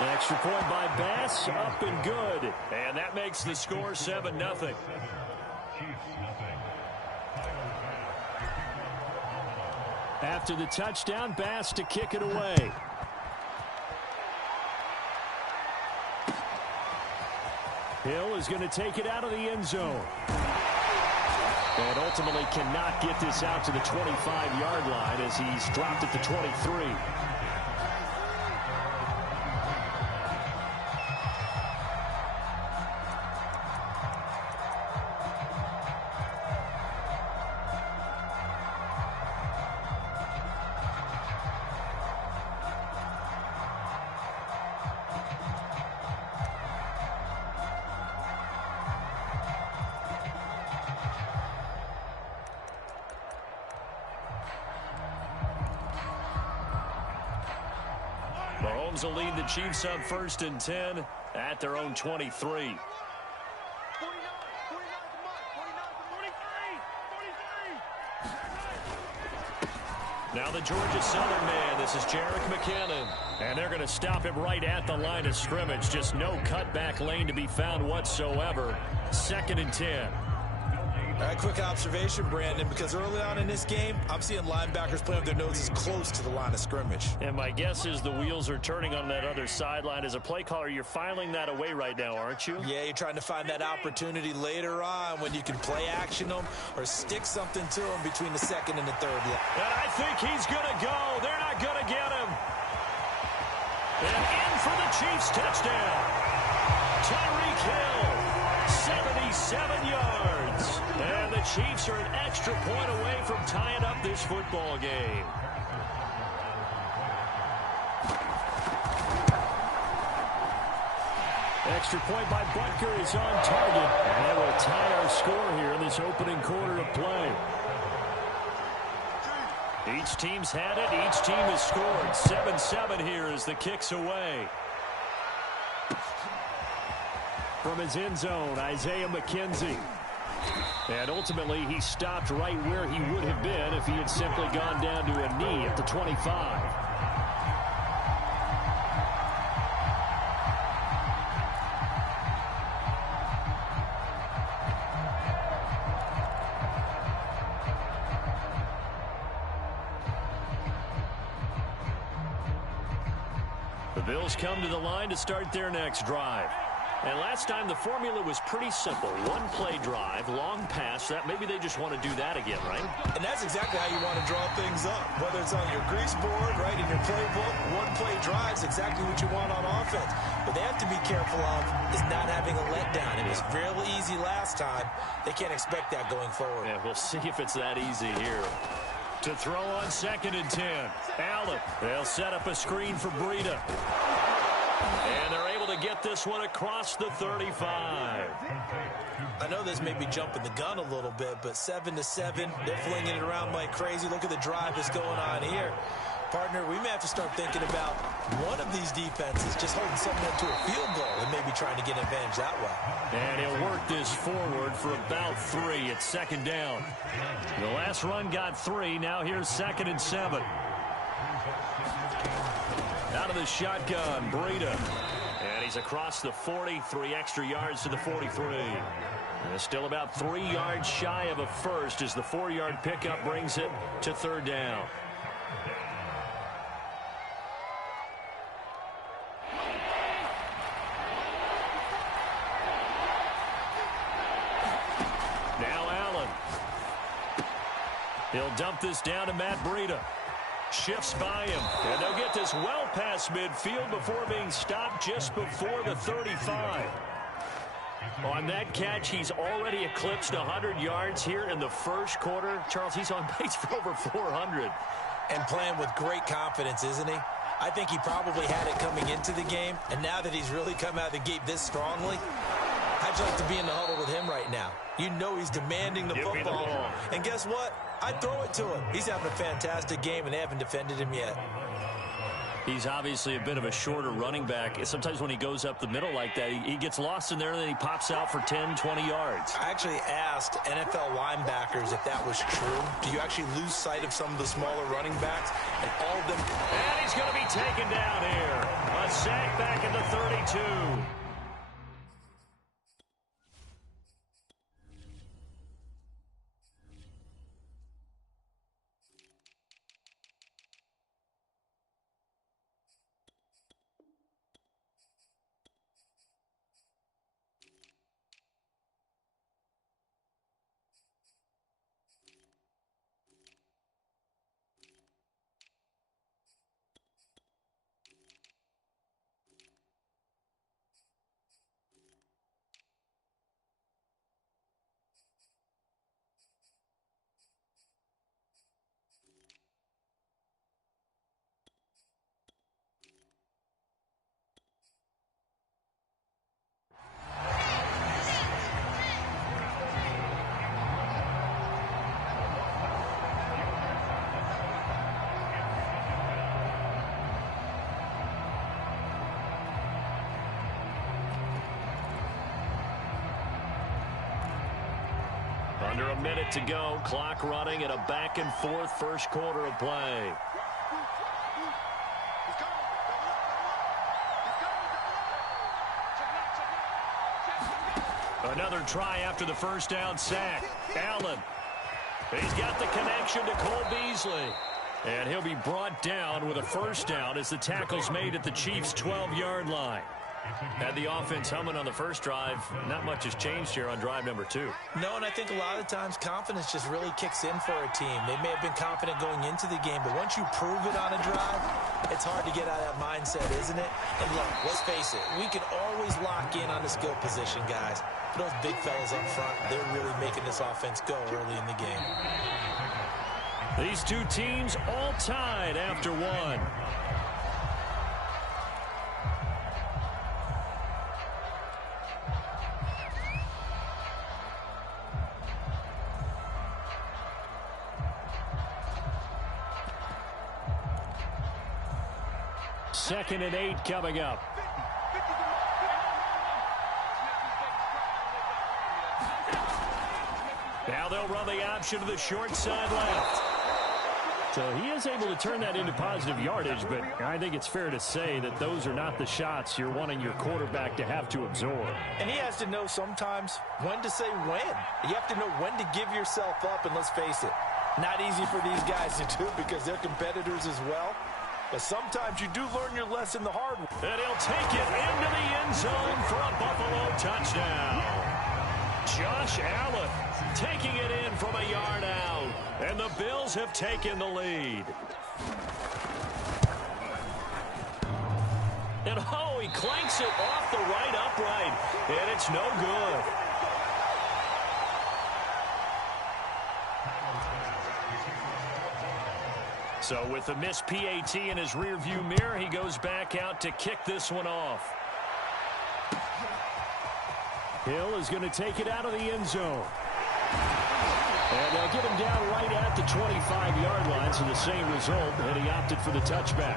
Extra point by Bass, up and good. And that makes the score 7-0. After the touchdown, Bass to kick it away. Hill is going to take it out of the end zone. And ultimately cannot get this out to the 25-yard line as he's dropped at the 23. Mahomes will lead the Chiefs up 1st and 10 at their own 23. Now the Georgia Southern man. This is Jerick McKinnon. And they're going to stop him right at the line of scrimmage. Just no cutback lane to be found whatsoever. 2nd and 10. All right, quick observation, Brandon, because early on in this game, I'm seeing linebackers playing with their noses close to the line of scrimmage. And my guess is the wheels are turning on that other sideline. As a play caller, you're filing that away right now, aren't you? Yeah, you're trying to find that opportunity later on when you can play action them or stick something to them between the 2nd and the 3rd. And I think he's going to go. They're not going to get him. And in for the Chiefs touchdown. Tyreek Hill, 77 yards. And the Chiefs are an extra point away from tying up this football game. Extra point by Butker is on target. And it will tie our score here in this opening quarter of play. Each team's had it. Each team has scored. 7-7 here as the kick's away. From his end zone, Isaiah McKenzie. And ultimately, he stopped right where he would have been if he had simply gone down to a knee at the 25. The Bills come to the line to start their next drive. And last time, the formula was pretty simple. One-play drive, long pass. That maybe they just want to do that again, right? And that's exactly how you want to draw things up. Whether it's on your grease board, right, in your playbook, one-play drive is exactly what you want on offense. What they have to be careful of is not having a letdown. It was fairly easy last time. They can't expect that going forward. Yeah, we'll see if it's that easy here. To throw on 2nd and 10. Allen. They'll set up a screen for Breida. And they're able to get this one across the 35. I know this may be jumping the gun a little bit, but 7-7, they're flinging it around like crazy. Look at the drive that's going on here. Partner, we may have to start thinking about one of these defenses just holding someone to a field goal and maybe trying to get an advantage that way. And he'll work this forward for about 3. It's 2nd down. The last run got 3. Now here's 2nd and 7. Out of the shotgun, Breida. And he's across the 40, 3 extra yards to the 43. And still about 3 yards shy of a first as the 4-yard pickup brings it to 3rd down. Now Allen. He'll dump this down to Matt Breida. Shifts by him, and they'll get this well past midfield before being stopped just before the 35. On that catch, he's already eclipsed 100 yards here in the first quarter. Charles, he's on pace for over 400. And playing with great confidence, isn't he? I think he probably had it coming into the game, and now that he's really come out of the gate this strongly, how'd you like to be in the huddle with him right now? You know he's demanding the football. And guess what? I'd throw it to him. He's having a fantastic game, and they haven't defended him yet. He's obviously a bit of a shorter running back. Sometimes when he goes up the middle like that, he gets lost in there, and then he pops out for 10, 20 yards. I actually asked NFL linebackers if that was true. Do you actually lose sight of some of the smaller running backs? And all of them... And he's going to be taken down here. A sack back in 32. Under a minute to go. Clock running at a back-and-forth first quarter of play. Another try after the first down sack. Allen. He's got the connection to Cole Beasley. And he'll be brought down with a first down as the tackle's made at the Chiefs' 12-yard line. Had the offense humming on the first drive. Not much has changed here on drive number 2. No, and I think a lot of times confidence just really kicks in for a team. They may have been confident going into the game, but once you prove it on a drive, it's hard to get out of that mindset, isn't it? And look, let's face it, we can always lock in on the skill position, guys. But those big fellas up front, they're really making this offense go early in the game. These two teams all tied after one. Second and 8 coming up. Now they'll run the option to the short side left. So he is able to turn that into positive yardage, but I think it's fair to say that those are not the shots you're wanting your quarterback to have to absorb. And he has to know sometimes when to say when. You have to know when to give yourself up, and let's face it, not easy for these guys to do because they're competitors as well. But sometimes you do learn your lesson the hard way. And he'll take it into the end zone for a Buffalo touchdown. Josh Allen taking it in from a yard out. And the Bills have taken the lead. And oh, he clanks it off the right upright. And it's no good. So with the missed PAT in his rearview mirror, he goes back out to kick this one off. Hill is going to take it out of the end zone. And they'll get him down right at the 25-yard line, so the same result, and he opted for the touchback.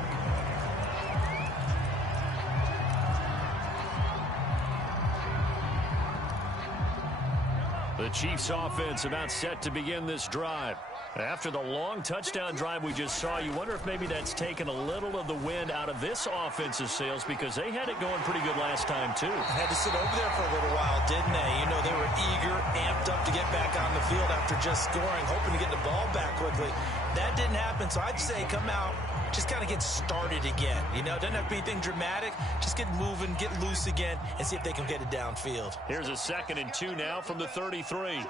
The Chiefs offense about set to begin this drive. After the long touchdown drive we just saw, you wonder if maybe that's taken a little of the wind out of this offense's sails because they had it going pretty good last time, too. Had to sit over there for a little while, didn't they? You know, they were eager, amped up to get back on the field after just scoring, hoping to get the ball back quickly. That didn't happen, so I'd say come out, just kind of get started again. You know, doesn't have to be anything dramatic. Just get moving, get loose again, and see if they can get it downfield. Here's a 2nd and 2 now from the 33.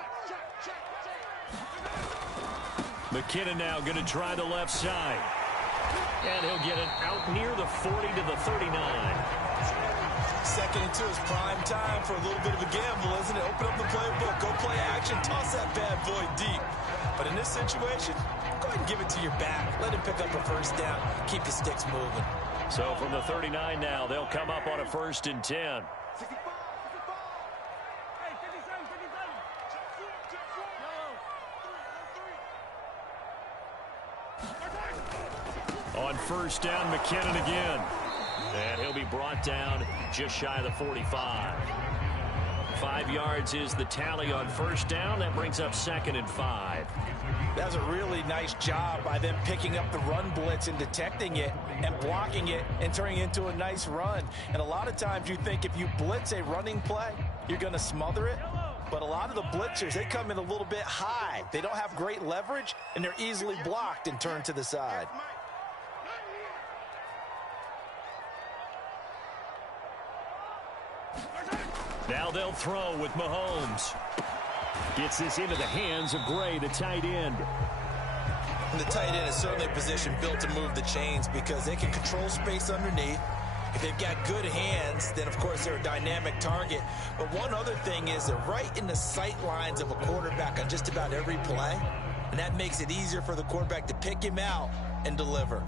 McKinnon now going to try the left side. And he'll get it out near the 40 to the 39. 2nd and 2 is prime time for a little bit of a gamble, isn't it? Open up the playbook, go play action, toss that bad boy deep. But in this situation, go ahead and give it to your back. Let him pick up a first down. Keep the sticks moving. So from the 39 now, they'll come up on a 1st and 10. On 1st down, McKinnon again. And he'll be brought down just shy of the 45. 5 yards is the tally on first down. That brings up 2nd and 5. That was a really nice job by them picking up the run blitz and detecting it and blocking it and turning it into a nice run. And a lot of times you think if you blitz a running play, you're going to smother it. But a lot of the blitzers, they come in a little bit high. They don't have great leverage, and they're easily blocked and turned to the side. Now they'll throw with Mahomes. Gets this into the hands of Gray, the tight end. And the tight end is certainly a position built to move the chains because they can control space underneath. If they've got good hands, then, of course, they're a dynamic target. But one other thing is they're right in the sight lines of a quarterback on just about every play, and that makes it easier for the quarterback to pick him out and deliver.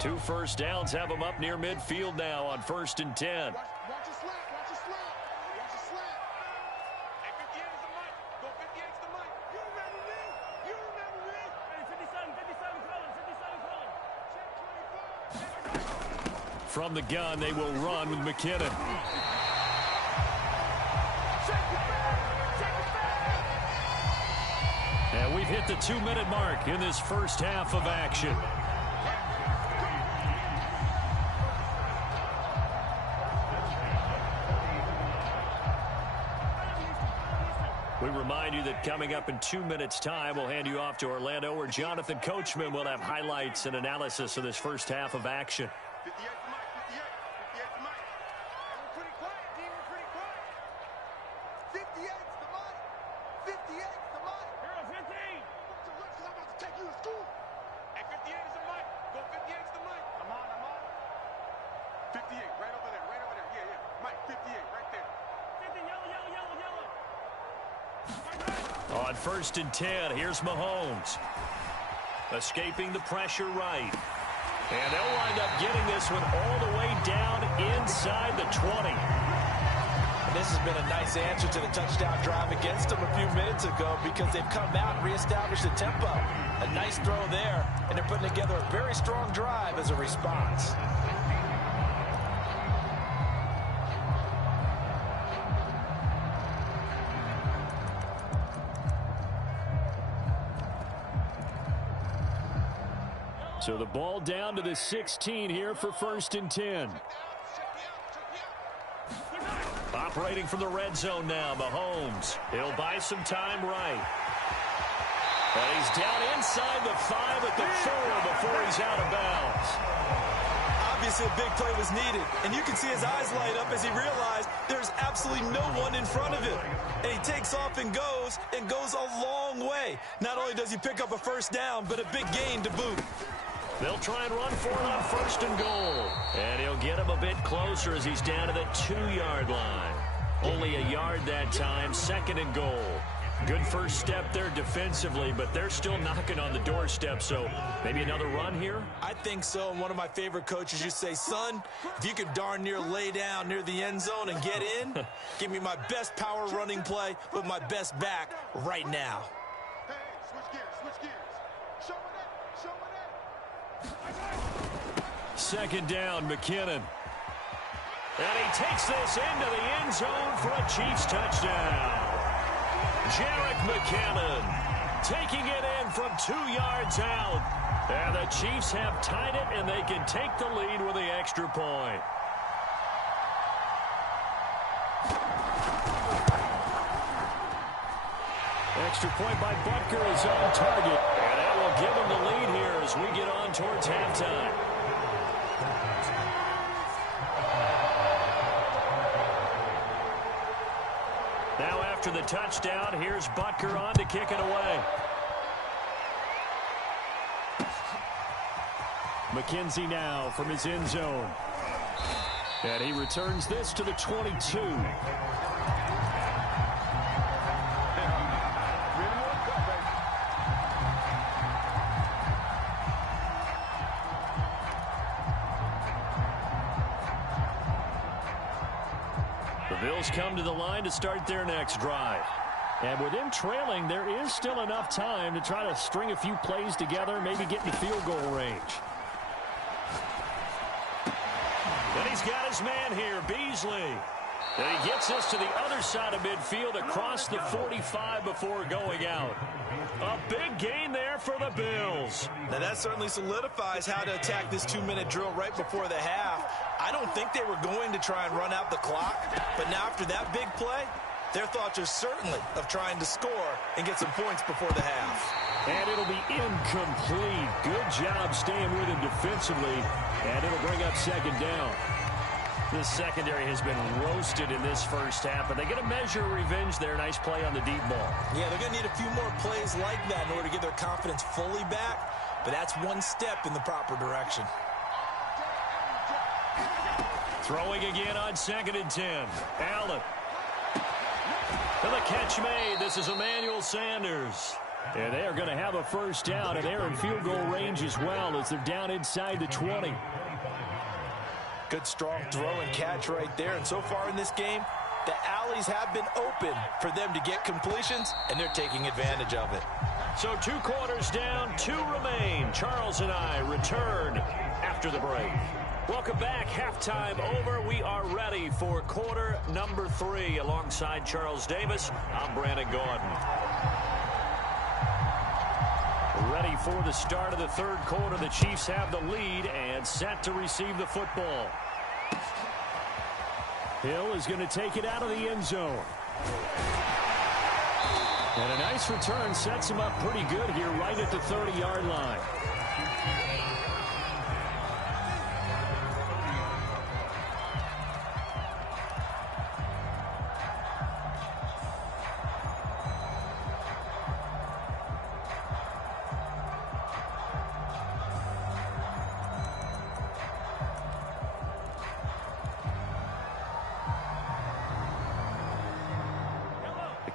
2 first downs have them up near midfield now on 1st and 10. From the gun, they will run with McKinnon. And we've hit the 2-minute mark in this first half of action. We remind you that coming up in 2 minutes' time, we'll hand you off to Orlando, where Jonathan Coachman will have highlights and analysis of this first half of action. On 1st and 10, here's Mahomes. Escaping the pressure right. And they'll wind up getting this one all the way down inside the 20. And this has been a nice answer to the touchdown drive against them a few minutes ago because they've come out and reestablished the tempo. A nice throw there, and they're putting together a very strong drive as a response. So the ball down to the 16 here for 1st and 10. Operating from the red zone now, Mahomes. He'll buy some time right. And he's down inside the 5 at the 4 before he's out of bounds. Obviously, a big play was needed, and you can see his eyes light up as he realized there's absolutely no one in front of him. And he takes off and goes a long way. Not only does he pick up a first down, but a big gain to boot. They'll try and run for it on 1st and goal. And he'll get him a bit closer as he's down to the 2-yard line. Only a yard that time, 2nd and goal. Good first step there defensively, but they're still knocking on the doorstep, so maybe another run here? I think so, and one of my favorite coaches used to say, son, if you could darn near lay down near the end zone and get in, give me my best power running play with my best back right now. Hey, switch gears. Show it. 2nd down, McKinnon. And he takes this into the end zone for a Chiefs touchdown. Jarek McKinnon taking it in from 2 yards out. And the Chiefs have tied it, and they can take the lead with the extra point. Extra point by Butker is on target. And that will give him the lead here as we get on towards halftime. Now after the touchdown, here's Butker on to kick it away. McKenzie now from his end zone. And he returns this to the 22. Bills come to the line to start their next drive. And with them trailing, there is still enough time to try to string a few plays together, maybe get in the field goal range. And he's got his man here, Beasley. And he gets this to the other side of midfield across the 45 before going out. A big gain there for the Bills. Now that certainly solidifies how to attack this 2-minute drill right before the half. I don't think they were going to try and run out the clock, but now after that big play, their thoughts are certainly of trying to score and get some points before the half. And it'll be incomplete. Good job staying with him defensively, and it'll bring up second down. The secondary has been roasted in this first half, but they get a measure of revenge there. Nice play on the deep ball. Yeah, they're going to need a few more plays like that in order to get their confidence fully back, but that's one step in the proper direction. Throwing again on 2nd and 10. Allen. And the catch made. This is Emmanuel Sanders. And they are going to have a first down, and they're in field goal range as well as they're down inside the 20. Good strong throw and catch right there. And so far in this game, the alleys have been open for them to get completions, and they're taking advantage of it. So 2 quarters down, 2 remain. Charles and I return after the break. Welcome back. Halftime over. We are ready for quarter number 3. Alongside Charles Davis, I'm Brandon Gordon. Ready for the start of the third quarter. The Chiefs have the lead and set to receive the football. Hill is going to take it out of the end zone. And a nice return sets him up pretty good here right at the 30-yard line.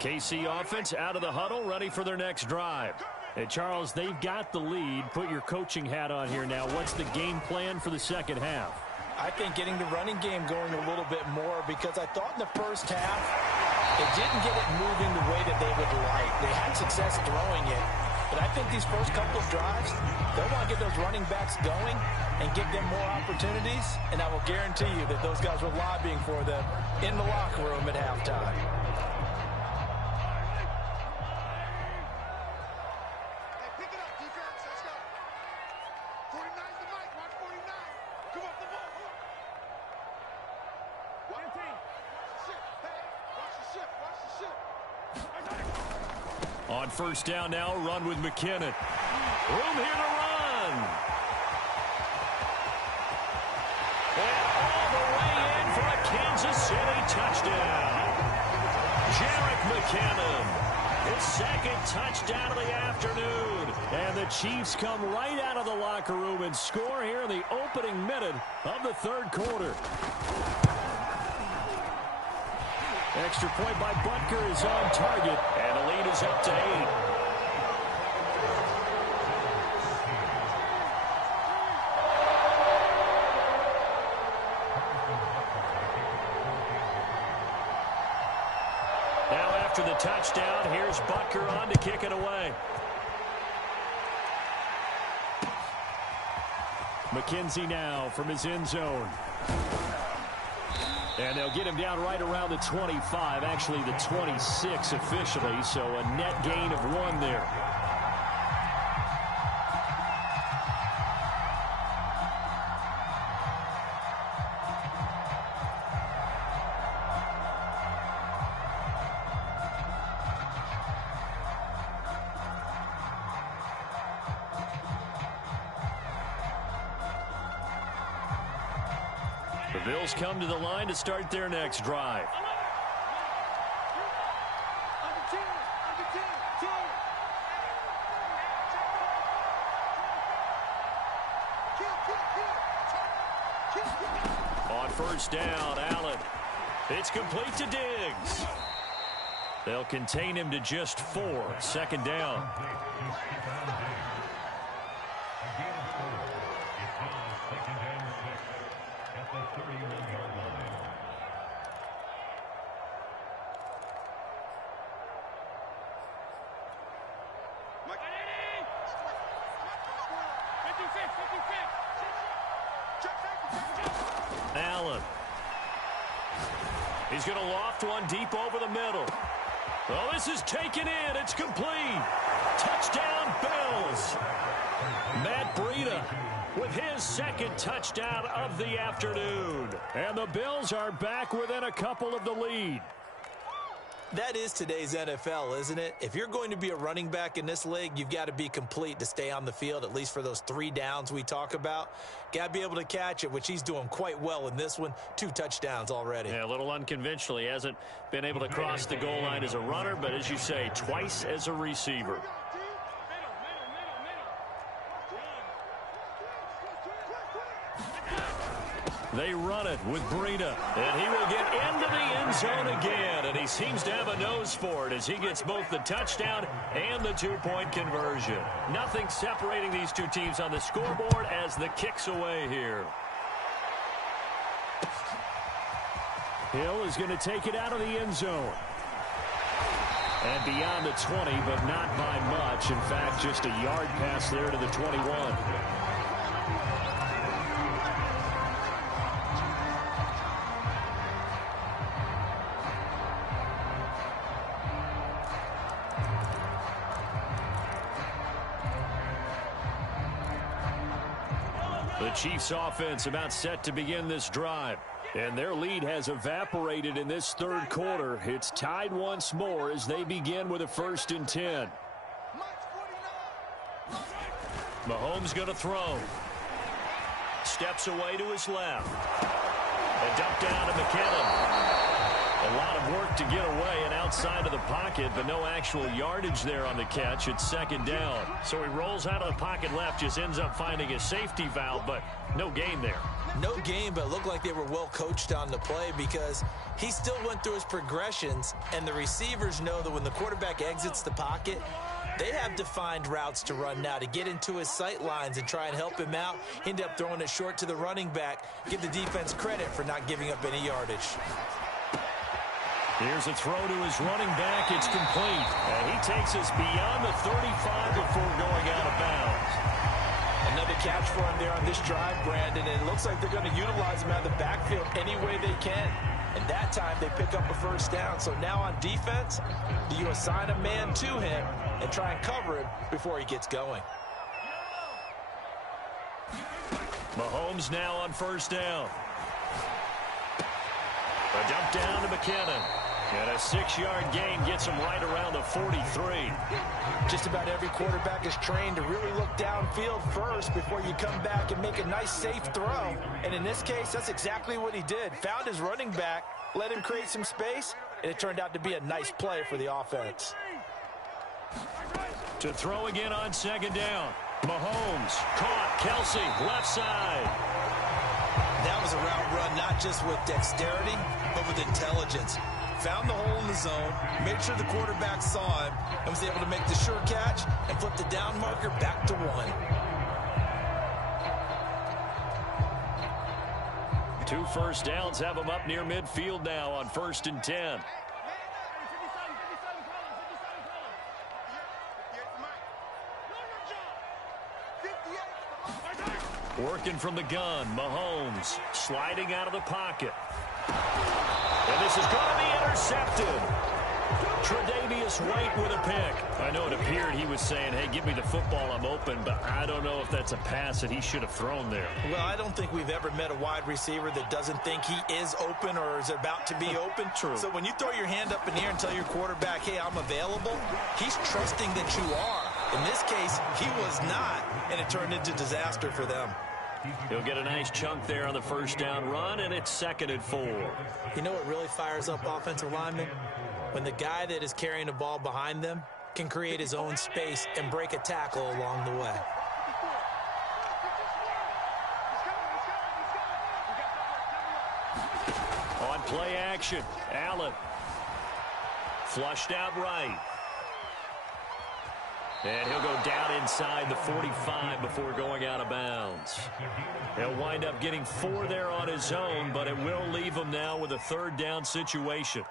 KC offense out of the huddle, ready for their next drive. And Charles, they've got the lead. Put your coaching hat on here now. What's the game plan for the second half? I think getting the running game going a little bit more, because I thought in the first half they didn't get it moving the way that they would like. They had success throwing it, but I think these first couple of drives, they'll want to get those running backs going and give them more opportunities, and I will guarantee you that those guys were lobbying for them in the locker room at halftime. On first down now, run with McKinnon. Room here to run. And all the way in for a Kansas City touchdown. Jerick McKinnon, his second touchdown of the afternoon. And the Chiefs come right out of the locker room and score here in the opening minute of the third quarter. Extra point by Butker is on target, and the lead is up to 8. Now after the touchdown, here's Butker on to kick it away. McKenzie now from his end zone. And they'll get him down right around the 25, actually the 26 officially, so a net gain of 1 there. The Bills come to the line to start their next drive. On first down, Allen. It's complete to Diggs. They'll contain him to just 4. Second down. He's going to loft one deep over the middle. Oh, this is taken in. It's complete. Touchdown, Bills. Matt Breida with his second touchdown of the afternoon. And the Bills are back within a couple of the lead. That is today's NFL, isn't it? If you're going to be a running back in this league, you've got to be complete to stay on the field, at least for those 3 downs we talk about. Got to be able to catch it, which he's doing quite well in this one. 2 touchdowns already. Yeah, a little unconventional. He hasn't been able to cross the goal line as a runner, but as you say, twice as a receiver. They run it with Breida, and he will get into the end zone again, and he seems to have a nose for it as he gets both the touchdown and the 2-point conversion. Nothing separating these two teams on the scoreboard as the kick's away here. Hill is going to take it out of the end zone. And beyond the 20, but not by much. In fact, just a yard pass there to the 21. The Chiefs offense about set to begin this drive. And their lead has evaporated in this third quarter. It's tied once more as they begin with a 1st and 10. Mahomes going to throw. Steps away to his left. A dump down to McKinnon. A lot of work to get away and outside of the pocket, but no actual yardage there on the catch. It's 2nd down. So he rolls out of the pocket left, just ends up finding a safety valve, but no gain there. No gain, but it looked like they were well coached on the play because he still went through his progressions, and the receivers know that when the quarterback exits the pocket, they have defined routes to run now to get into his sight lines and try and help him out. End up throwing it short to the running back. Give the defense credit for not giving up any yardage. Here's a throw to his running back. It's complete. And he takes us beyond the 35 before going out of bounds. Another catch for him there on this drive, Brandon, and it looks like they're going to utilize him out of the backfield any way they can. And that time they pick up a 1st down. So now on defense, do you assign a man to him and try and cover him before he gets going? Mahomes now on 1st down. A dump down to McKinnon. And a 6-yard gain gets him right around the 43. Just about every quarterback is trained to really look downfield first before you come back and make a nice, safe throw. And in this case, that's exactly what he did. Found his running back, let him create some space, and it turned out to be a nice play for the offense. To throw again on 2nd down. Mahomes caught. Kelsey, left side. That was a route run not just with dexterity, but with intelligence. Found the hole in the zone, made sure the quarterback saw him, and was able to make the sure catch and flip the down marker back to 1. 2 1st downs have him up near midfield now on 1st and 10. Working from the gun, Mahomes sliding out of the pocket. And this is going to be intercepted. Tre'Davious White with a pick. I know it appeared he was saying, hey, give me the football, I'm open, but I don't know if that's a pass that he should have thrown there. Well, I don't think we've ever met a wide receiver that doesn't think he is open or is about to be open. True. So when you throw your hand up in the air and tell your quarterback, hey, I'm available, he's trusting that you are. In this case, he was not, and it turned into disaster for them. He'll get a nice chunk there on the 1st down run, and it's 2nd and 4. You know what really fires up offensive linemen? When the guy that is carrying the ball behind them can create his own space and break a tackle along the way. On play action, Allen. Flushed out right. And he'll go down inside the 45 before going out of bounds. He'll wind up getting 4 there on his own, but it will leave him now with a 3rd down situation.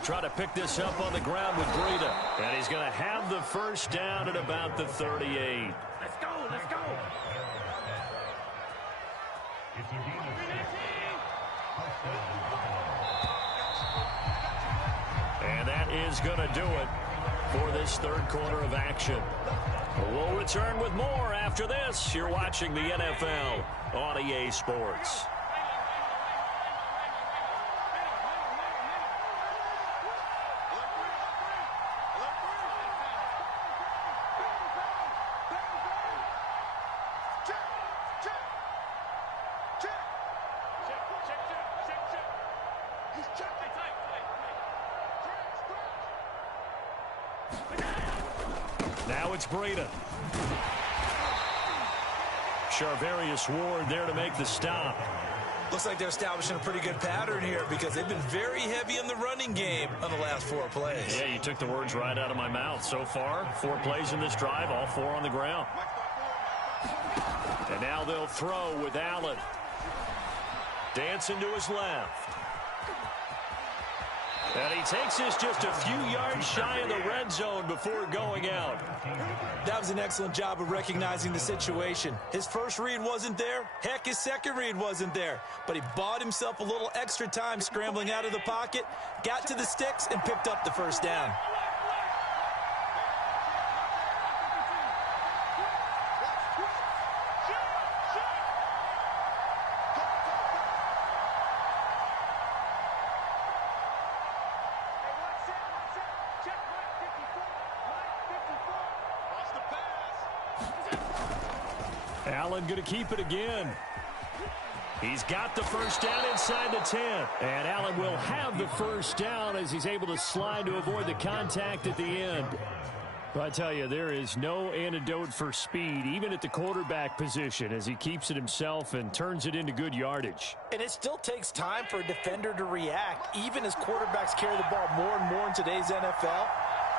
They'll try to pick this up on the ground with Breida. And he's going to have the first down at about the 38. Let's go, let's go. And that is going to do it for this third quarter of action. We'll return with more after this. You're watching the NFL on EA Sports. Now it's Breida. Charvarius Ward there to make the stop. Looks like they're establishing a pretty good pattern here because they've been very heavy in the running game on the last 4 plays. Yeah, you took the words right out of my mouth. So far, 4 plays in this drive, all 4 on the ground. And now they'll throw with Allen. Dancing to his left. And he takes this just a few yards shy of the red zone before going out. That was an excellent job of recognizing the situation. His first read wasn't there. Heck, his second read wasn't there. But he bought himself a little extra time scrambling out of the pocket, got to the sticks, and picked up the first down. Allen going to keep it again. He's got the first down inside the 10. And Allen will have the first down as he's able to slide to avoid the contact at the end. But I tell you, there is no antidote for speed, even at the quarterback position, as he keeps it himself and turns it into good yardage. And it still takes time for a defender to react, even as quarterbacks carry the ball more and more in today's NFL.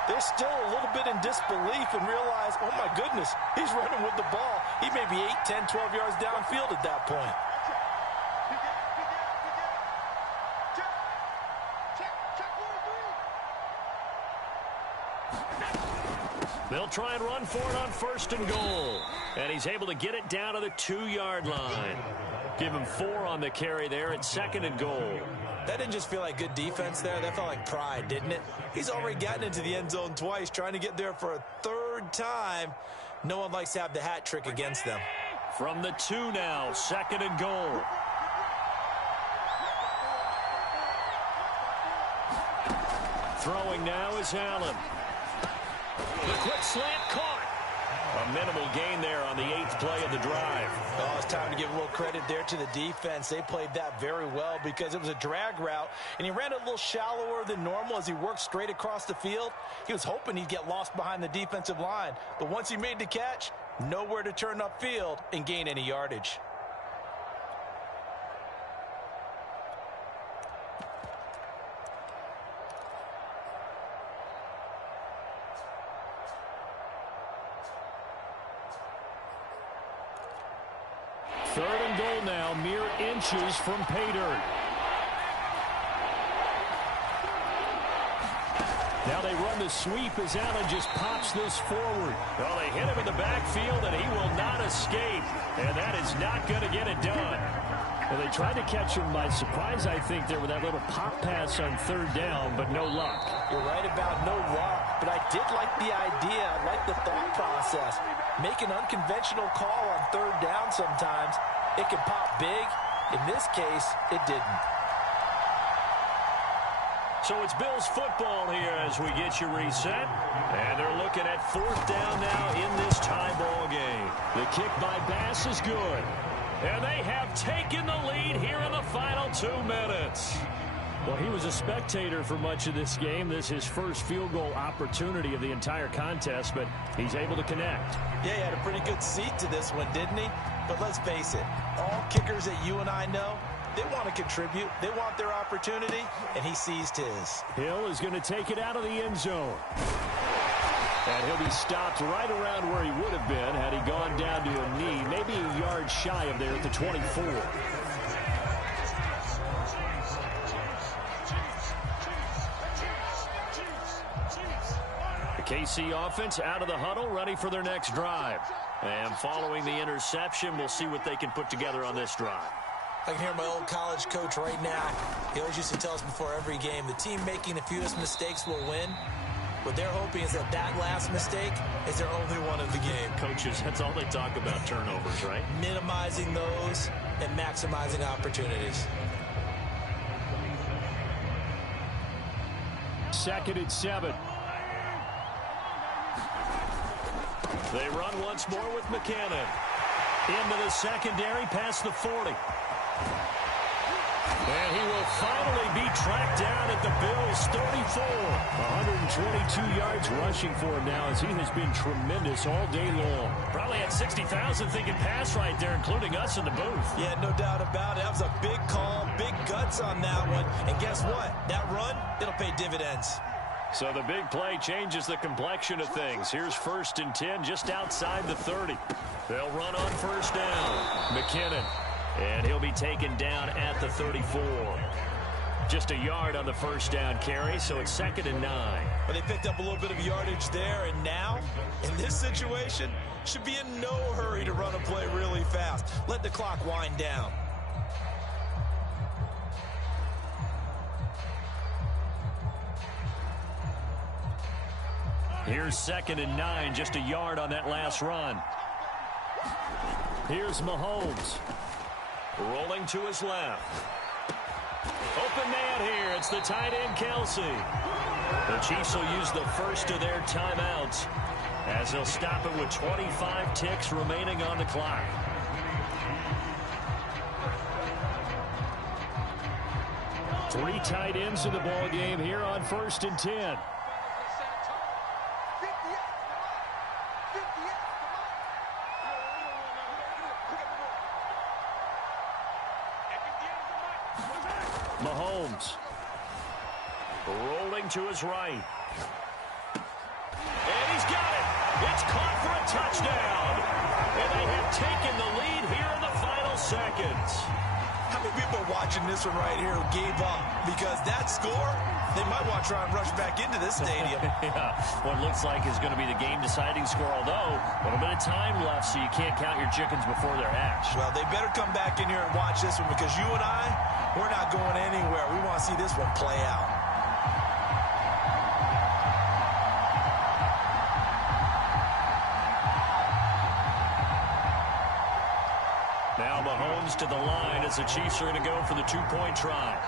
They're still a little bit in disbelief and realize, oh my goodness, he's running with the ball. He may be 8, 10, 12 yards downfield at that point. They'll try and run for it on 1st and goal. And he's able to get it down to the 2-yard line. Give him 4 on the carry there at 2nd and goal. That didn't just feel like good defense there. That felt like pride, didn't it? He's already gotten into the end zone twice, trying to get there for a 3rd time. No one likes to have the hat trick against them. From the 2 now, 2nd and goal. Throwing now is Allen. The quick slant caught. A minimal gain there on the 8th play of the drive. Oh, it's time to give a little credit there to the defense. They played that very well because it was a drag route, and he ran a little shallower than normal as he worked straight across the field. He was hoping he'd get lost behind the defensive line, but once he made the catch, nowhere to turn upfield and gain any yardage. Third and goal now, mere inches from pay dirt. Now they run the sweep as Allen just pops this forward. Well, they hit him in the backfield, and he will not escape. And that is not going to get it done. Well, they tried to catch him by surprise, I think, there with that little pop pass on 3rd down, but no luck. You're right about no luck, but I did like the idea. I like the thought process. Make an unconventional call on 3rd down sometimes. It can pop big. In this case, it didn't. So it's Bills football here as we get you reset. And they're looking at 4th down now in this tie ball game. The kick by Bass is good. And they have taken the lead here in the final 2 minutes. Well, he was a spectator for much of this game. This is his first field goal opportunity of the entire contest, but he's able to connect. Yeah, he had a pretty good seat to this one, didn't he? But let's face it, all kickers that you and I know, they want to contribute. They want their opportunity, and he seized his. Hill is going to take it out of the end zone. And he'll be stopped right around where he would have been had he gone down to a knee, maybe a yard shy of there at the 24. KC offense out of the huddle, ready for their next drive. And following the interception, we'll see what they can put together on this drive. I can hear my old college coach right now. He always used to tell us before every game, the team making the fewest mistakes will win. What they're hoping is that that last mistake is their only one of the game. Coaches, that's all they talk about, turnovers, right? Minimizing those and maximizing opportunities. 2nd and 7. They run once more with McKinnon. Into the secondary past the 40. And he will finally be tracked down at the Bills' 34. 122 yards rushing for him now as he has been tremendous all day long. Probably had 60,000 thinking pass right there, including us in the booth. Yeah, no doubt about it. That was a big call, big guts on that one. And guess what? That run, it'll pay dividends. So the big play changes the complexion of things. Here's 1st and 10 just outside the 30. They'll run on 1st down. McKinnon. And he'll be taken down at the 34. Just a yard on the 1st down carry, so it's 2nd and 9. But they picked up a little bit of yardage there, and now, in this situation, should be in no hurry to run a play really fast. Let the clock wind down. Here's 2nd and 9, just a yard on that last run. Here's Mahomes. Rolling to his left. Open man here. It's the tight end, Kelsey. The Chiefs will use the first of their timeouts as they'll stop it with 25 ticks remaining on the clock. Three tight ends in the ball game here on 1st and 10. Mahomes rolling to his right. And he's got it. It's caught for a touchdown. And they have taken the lead here in the final seconds. How many people are watching this one right here who gave up? Because that score, they might want to try and rush back into this stadium. Yeah, what looks like is going to be the game-deciding score, although a little bit of time left, so you can't count your chickens before they're hatched. Well, they better come back in here and watch this one because you and I, we're not going anywhere. We want to see this one play out. Now Mahomes to the line as the Chiefs are going to go for the two-point try.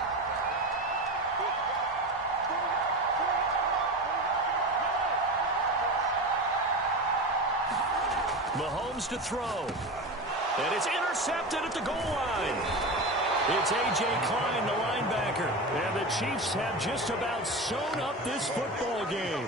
Mahomes to throw. And it's intercepted at the goal line. It's A.J. Klein, the linebacker. And the Chiefs have just about sewn up this football game.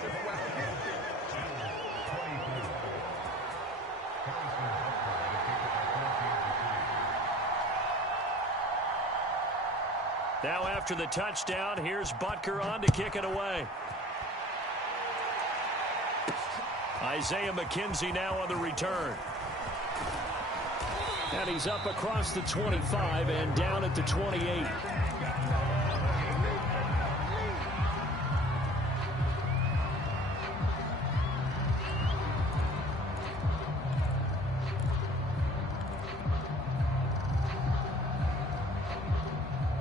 Now after the touchdown, here's Butker on to kick it away. Isaiah McKenzie now on the return. And he's up across the 25 and down at the 28.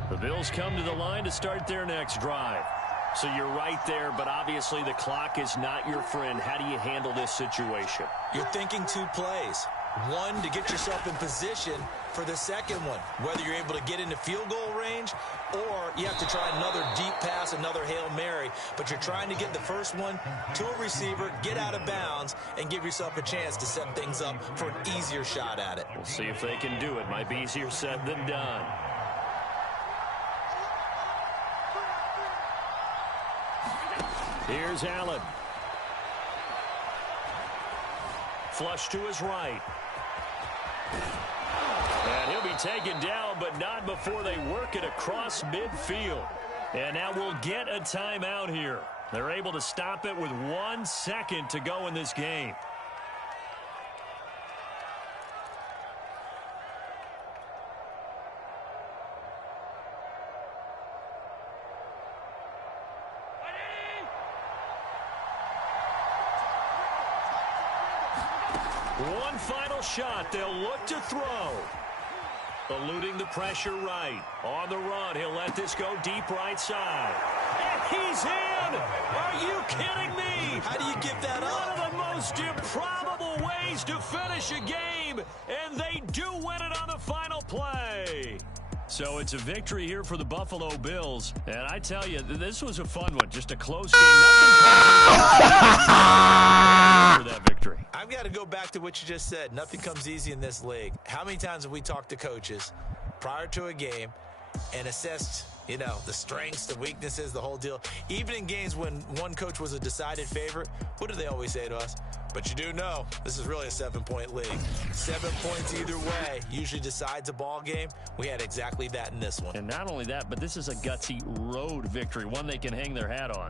The Bills come to the line to start their next drive. So you're right there, but obviously the clock is not your friend. How do you handle this situation? You're thinking two plays. One, to get yourself in position for the second one, whether you're able to get into field goal range or you have to try another deep pass, another Hail Mary. But you're trying to get the first one to a receiver, get out of bounds, and give yourself a chance to set things up for an easier shot at it. We'll see if they can do it. Might be easier said than done. Here's Allen. Flush to his right. And he'll be taken down, but not before they work it across midfield. And now we'll get a timeout here. They're able to stop it with 1 second to go in this game. One final shot. They'll look to throw. Eluding the pressure right. On the run, he'll let this go deep right side. And he's in! Are you kidding me? How do you give that up? One of the most improbable ways to finish a game, and they do win it on the final play. So it's a victory here for the Buffalo Bills. And I tell you, this was a fun one. Just a close game. Nothing for that victory. I've got to go back to what you just said. Nothing comes easy in this league. How many times have we talked to coaches prior to a game and assessed, you know, the strengths, the weaknesses, the whole deal? Even in games when one coach was a decided favorite, what do they always say to us? But you do know this is really a 7-point league. 7 points either way usually decides a ball game. We had exactly that in this one. And not only that, but this is a gutsy road victory, one they can hang their hat on.